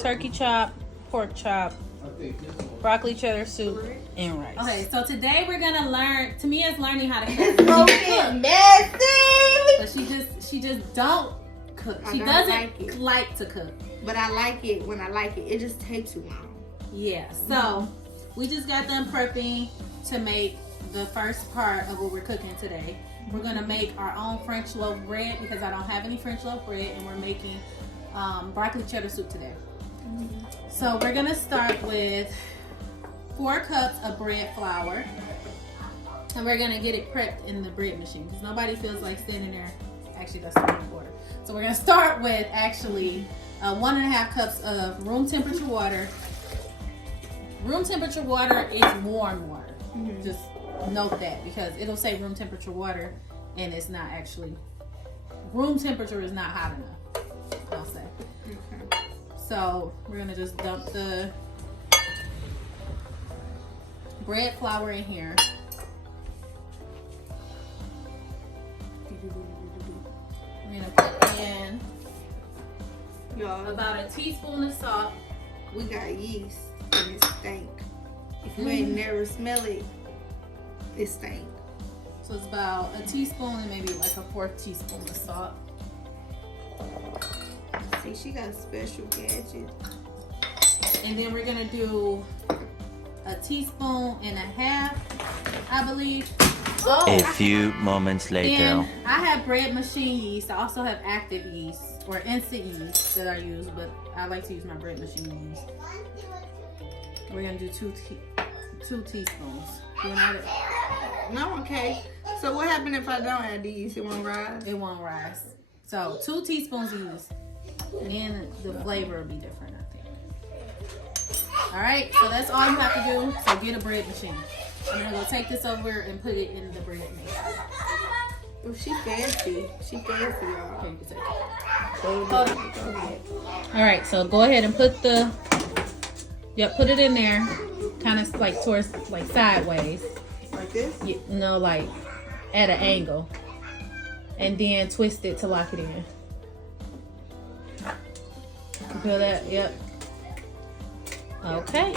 turkey chop, pork chop, broccoli cheddar soup, and rice. Okay, so today we're gonna learn. Tamia's learning how to cook. It's messy. But she just don't cook. She doesn't like to cook. But I like it when I like it. It just takes too long. Yeah. So we just got done prepping to make the first part of what we're cooking today. We're gonna make our own French loaf bread because I don't have any French loaf bread, and we're making broccoli cheddar soup today. So we're gonna start with 4 cups of bread flour, and we're gonna get it prepped in the bread machine because nobody feels like standing there. Actually, that's the wrong order. So we're gonna start with actually 1.5 cups of room temperature water. Room temperature water is warm water. Just note that because it'll say room temperature water, and it's not actually. Room temperature is not hot enough, I'll say. Okay. So we're gonna just dump the bread flour in here. We're gonna put in about a teaspoon of salt. We got yeast and it stink. If you ain't never smell it, it stink. So it's about a teaspoon and maybe like a 1/4 teaspoon of salt. See, she got a special gadget. And then we're gonna do a teaspoon and a half, I believe. A few moments later. And I have bread machine yeast. I also have active yeast or instant yeast that I use, but I like to use my bread machine yeast. We're gonna do 2 teaspoons. You want it? No, okay. So what happened if I don't add the yeast? It won't rise? It won't rise. So 2 teaspoons of yeast. And the flavor will be different, I think. All right, so that's all you have to do. So get a bread machine. I'm gonna go take this over and put it in the bread mixer. Oh, she fancy. She fancy, y'all. Okay, you can take it. All right, so go ahead and put put it in there, kind of like towards, like sideways. Like this? No, like at an angle. And then twist it to lock it in. You feel that? Yep. Okay.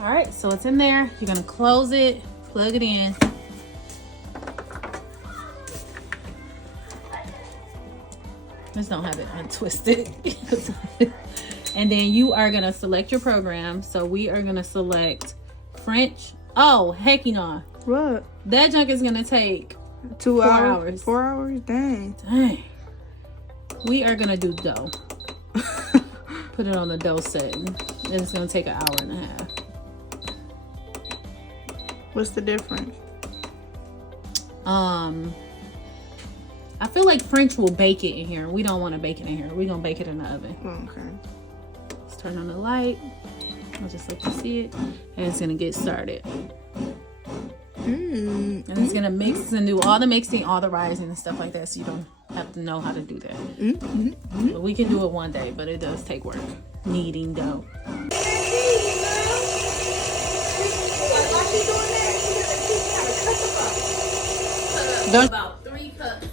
All right, so it's in there. You're gonna close it, plug it in. Just don't have it untwisted. And then you are gonna select your program. So we are gonna select French. Oh, heck no. What? That junk is gonna take 2 hours. 4 hours? Dang. Dang. We are gonna do dough. Put it on the dough setting. And it's gonna take 1.5 hours. What's the difference? I feel like French will bake it in here. We don't want to bake it in here. We're gonna bake it in the oven. Okay. Let's turn on the light. I'll just let you see it. And it's gonna get started. And it's gonna mix and do all the mixing, all the rising and stuff like that, so you don't have to know how to do that. But we can do it one day, but it does take work. Kneading dough. About 3 cups.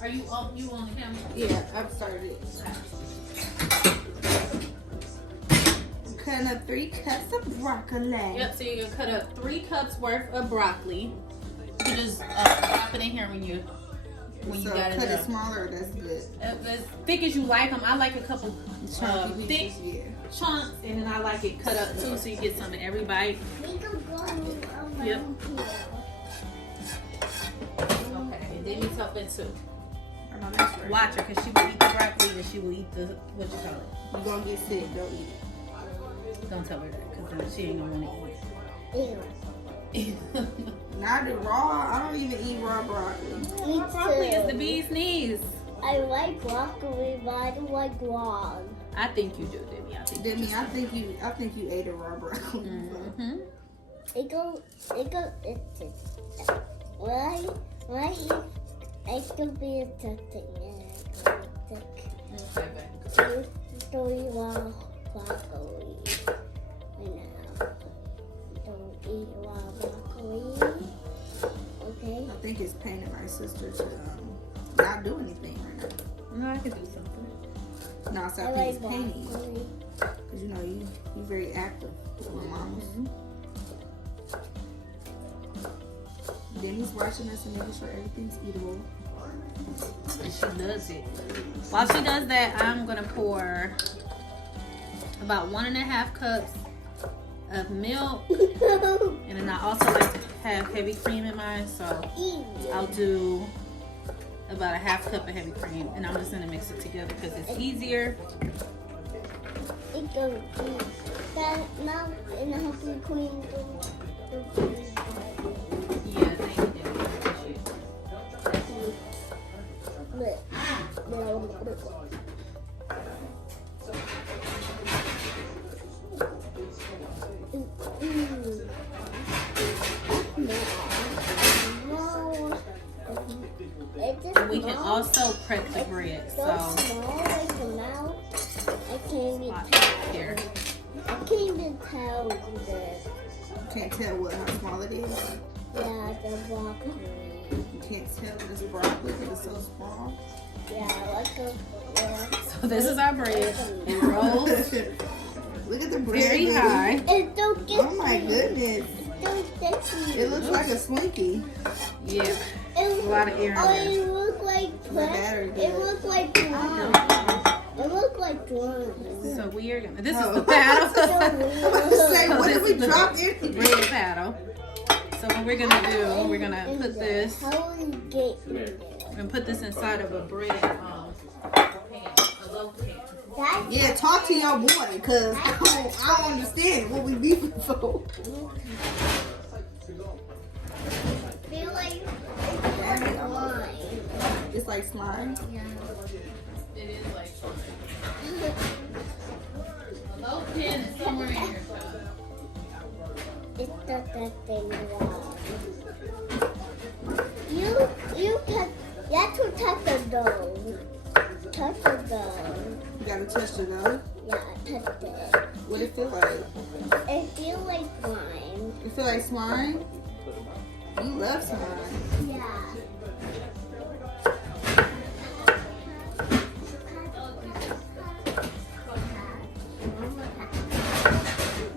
Are you on the camera? Yeah, I've started it. Cutting up 3 cups of broccoli. Yep, so you're gonna cut up 3 cups worth of broccoli. You can just drop it in here when you got it cut up. it smaller, that's good. As thick as you like them. I like a couple Chunky thick pieces, yeah. chunks, and then I like it cut up too, so you get some in every bite. Yep. Okay, and then you help it too. Watch her, because she will eat the broccoli and she will eat the, what you call it? You're gonna get sick, don't eat it. Don't tell her that, because then she ain't gonna want to eat it. Not the raw. I don't even eat raw broccoli. Broccoli is the bee's knees. I like broccoli, but I don't like raw. I think you do, Demi. I think you ate a raw broccoli. When I eat, it's gonna be a testing. Don't eat raw broccoli right now. Don't eat raw broccoli. Okay? I think it's paining my sister to not do anything right now. No, I could do something. No, I stop like painting. broccoli. Because you know, you very active with my mamas. Demi's watching us and making sure everything's eatable. And she does it. While she does that, I'm gonna pour about 1.5 cups of milk. And then I also like to have heavy cream in mine, so I'll do about 1/2 cup of heavy cream, and I'm just gonna mix it together because it's easier. It goes deep. That now in the heavy cream. Yeah, thank you, Debbie. I appreciate it. And we can also prep the bread. So here. I can't even tell this. Can't tell what how small it is. Yeah, the broccoli. You can't tell this broccoli because it's so small. Yeah, like a So this is our bread. It rolls Look at the bread. very baby. high. It don't get Oh my goodness. It looks like a Swinkie. Yeah, a lot of air in there. It looks like battery it looks like drum. It looks like drum. So weird. This is Oh. the paddle. I'm about to say, what if we dropped The it? bread paddle. So what we're gonna do, we're gonna put this. How will you get in there? We're gonna put this inside of a bread pan, a loaf pan. That's Yeah, talk to your boy, because I don't understand what we beefing for. feel like it's slime. It's like slime. Yeah. It is like a loaf pan is somewhere in here. It's not that thing wrong. You have to touch the dough. Touch the dough. You gotta touch it though. Yeah, touch it. What it feel like? It feels like slime. You feel like slime? You love slime. Yeah.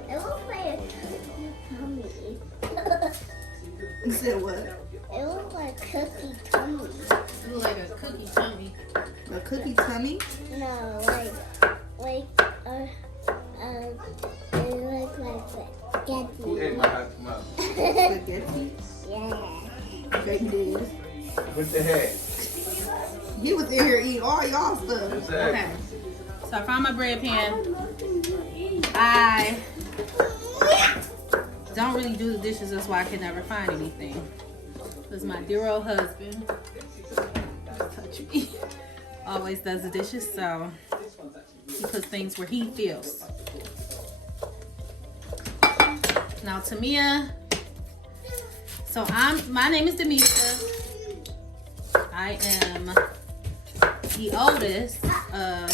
It looks like a cookie tummy. You said what? It looks like cookie tummy. It looks like a cookie tummy. A cookie tummy? No, like it looks like spaghetti. Spaghetti? Yeah. Okay, he did. What the heck? He was in here eating all y'all stuff. Exactly. Okay. So I found my bread pan. I don't really do the dishes, that's why I can never find anything. Because my dear old husband, touch me, always does the dishes, so he puts things where he feels. Now Tamia, so my name is Demisha. I am the oldest of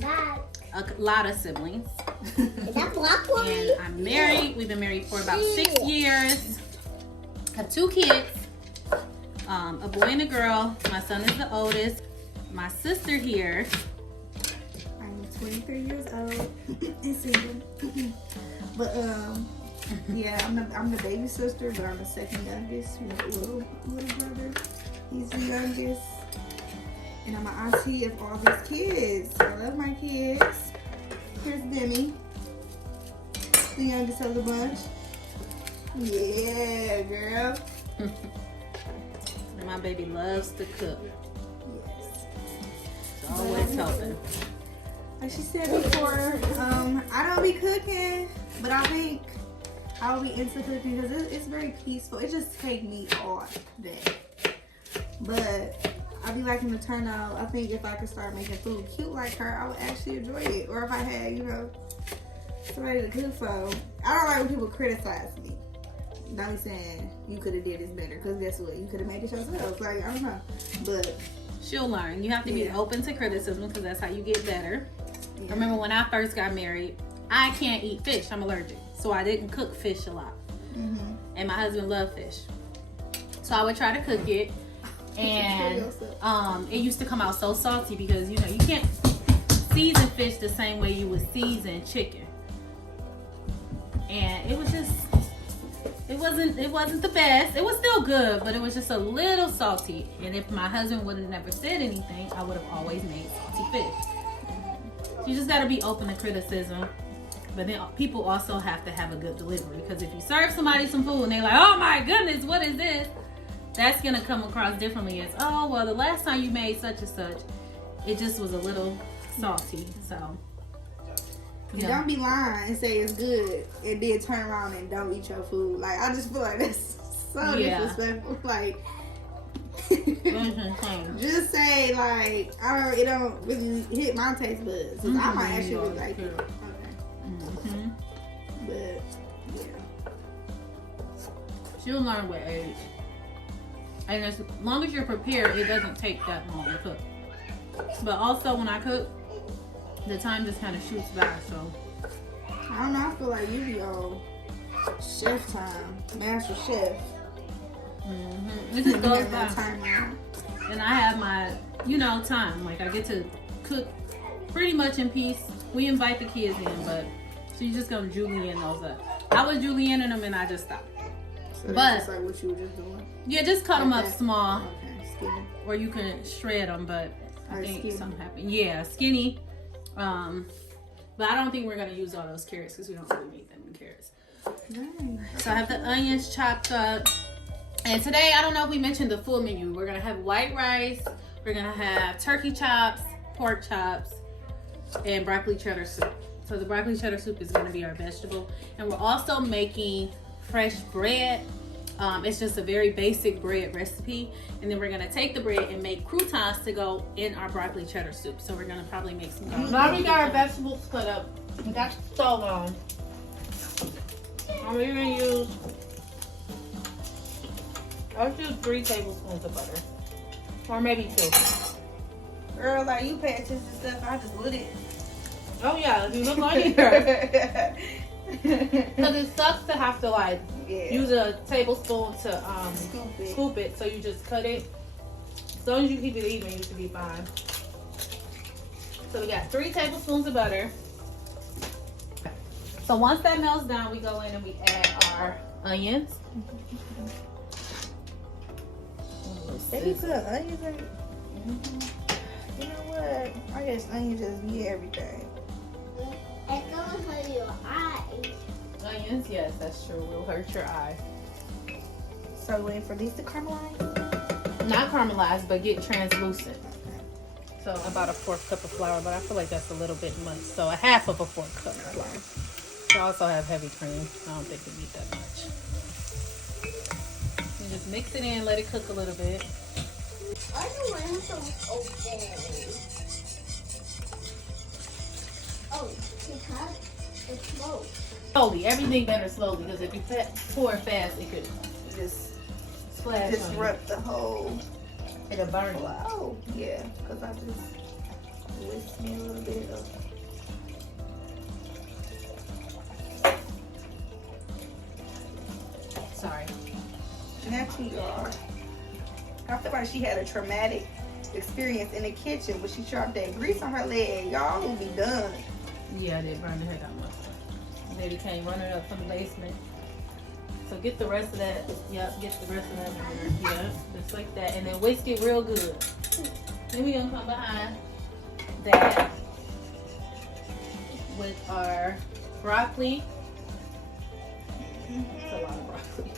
That a lot of siblings. is that broccoli? And I'm married. We've been married for about 6 years. Have 2 kids, a boy and a girl. My son is the oldest. My sister here, I'm 23 years old and single. But yeah, I'm the baby sister, but I'm the second youngest. We have a little brother. He's the youngest. And I'm an auntie of all his kids. I love my kids. Here's Demi, the youngest of the bunch. Yeah, girl. and my baby loves to cook. Yes. So always helping. Like she said before, I don't be cooking, but I think I'll be into cooking because it's very peaceful. It just takes me all day. But I be liking to turn out. I think if I could start making food cute like her, I would actually enjoy it. Or if I had, somebody to cook for. I don't like when people criticize me. Don't be saying you could have did this better, because guess what? You could have made it yourself. Like, I don't know. But She'll learn. You have to be Yeah. open to criticism because that's how you get better. yeah. I remember when I first got married, I can't eat fish. I'm allergic. So I didn't cook fish a lot. Mm-hmm. And my husband loved fish. So I would try to cook it. And it used to come out so salty because, you can't season fish the same way you would season chicken. And it was just, it wasn't the best. It was still good, but it was just a little salty. And if my husband would have never said anything, I would have always made salty fish. You just gotta be open to criticism. But then people also have to have a good delivery, because if you serve somebody some food and they're like, oh my goodness, what is this? That's gonna come across differently as, oh, well, the last time you made such and such, it just was a little salty. So And don't be lying and say it's good and then turn around and don't eat your food. Like, I just feel like that's so disrespectful. Like, just say like, it don't really hit my taste buds. Cause I might actually really like it. Okay. But yeah, she'll learn with age. And as long as you're prepared, it doesn't take that long to cook. But also when I cook, the time just kind of shoots by, so. I don't know, I feel like you be on chef time, master chef. It just goes by. Time now. And I have my, time. Like, I get to cook pretty much in peace. We invite the kids in, but she's just gonna julienne those up. I was julienning them and I just stopped. So that's just like what you were just doing? Yeah, just cut them up small. Okay, skinny. Or you can shred them, but I think skinny. something happened. Yeah, skinny. But I don't think we're gonna use all those carrots because we don't really need them in carrots. Nice. So I have the onions chopped up. And today, I don't know if we mentioned the full menu. We're gonna have white rice. We're gonna have turkey chops, pork chops, and broccoli cheddar soup. So the broccoli cheddar soup is gonna be our vegetable. And we're also making fresh bread. It's just a very basic bread recipe. And then we're gonna take the bread and make croutons to go in our broccoli cheddar soup. So we're gonna probably make some. Now we got our vegetables cut up. That's so long. I'm gonna use. I'll use 3 tablespoons of butter, or maybe 2. Girl, like you pay attention to stuff, I just would it. Oh yeah, if you look like it. Because it sucks to have to like use a tablespoon to scoop it. So you just cut it. As long as you keep it even, you should be fine. So we got 3 tablespoons of butter. So once that melts down, we go in and we add our onions. They be put onions in. You know what? I guess onions just need everything. It's gonna hurt your eyes. Onions, yes, that's true. Will hurt your eye. So waiting for these to caramelize? Not caramelized, but get translucent. So about a 4th cup of flour, but I feel like that's a little bit much. So a 1/2 of a 4th cup of flour. So I also have heavy cream. I don't think we need that much. You just mix it in, let it cook a little bit. I don't want some open. Oh, because it's slow. Slowly, everything better slowly, because if you pour it fast, it could just splash. Disrupt the whole. It'll burn you. Oh, yeah, because I just whisked me a little bit of. Sorry. Naturally, y'all. I feel like she had a traumatic experience in the kitchen when she dropped that grease on her leg. Y'all will be done. Yeah, I did burn the heck out of myself. Daddy came running up from the basement. So get the rest of that. Yep, get the rest of that in there. Yeah, just like that. And then whisk it real good. Then we're going to come behind that with our broccoli. That's a lot of broccoli.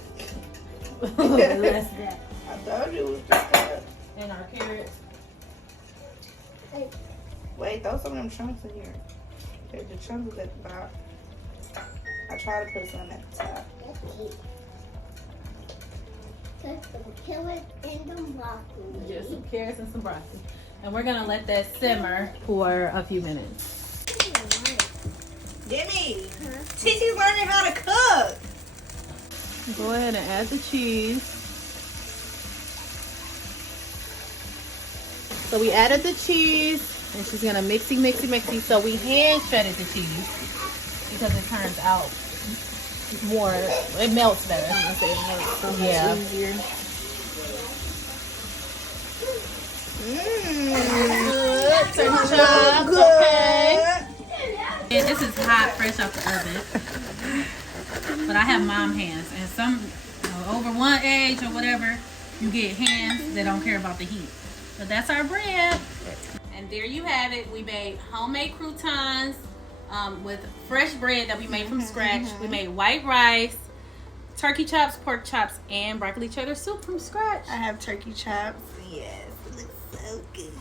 Less that. I told you it was just that. And our carrots. Wait, throw some of them chunks in here. Okay, the chunks is at the bottom. I try to put some at the top. Just some carrots and some broccoli. Just some carrots and some broccoli. And we're going to let that simmer for a few minutes. Demi, Titi's learning how to cook. Go ahead and add the cheese. So we added the cheese, and she's gonna mixy. So we hand shredded the cheese because it turns out more, it melts better. Yeah. Good. chops. Turkey chops. Okay. And this is hot, fresh off the oven. But I have mom hands, and some over one age or whatever, you get hands that don't care about the heat. So that's our bread. And there you have it. We made homemade croutons with fresh bread that we made from scratch. We made white rice, turkey chops, pork chops, and broccoli cheddar soup from scratch. I have turkey chops. Yes, it looks so good.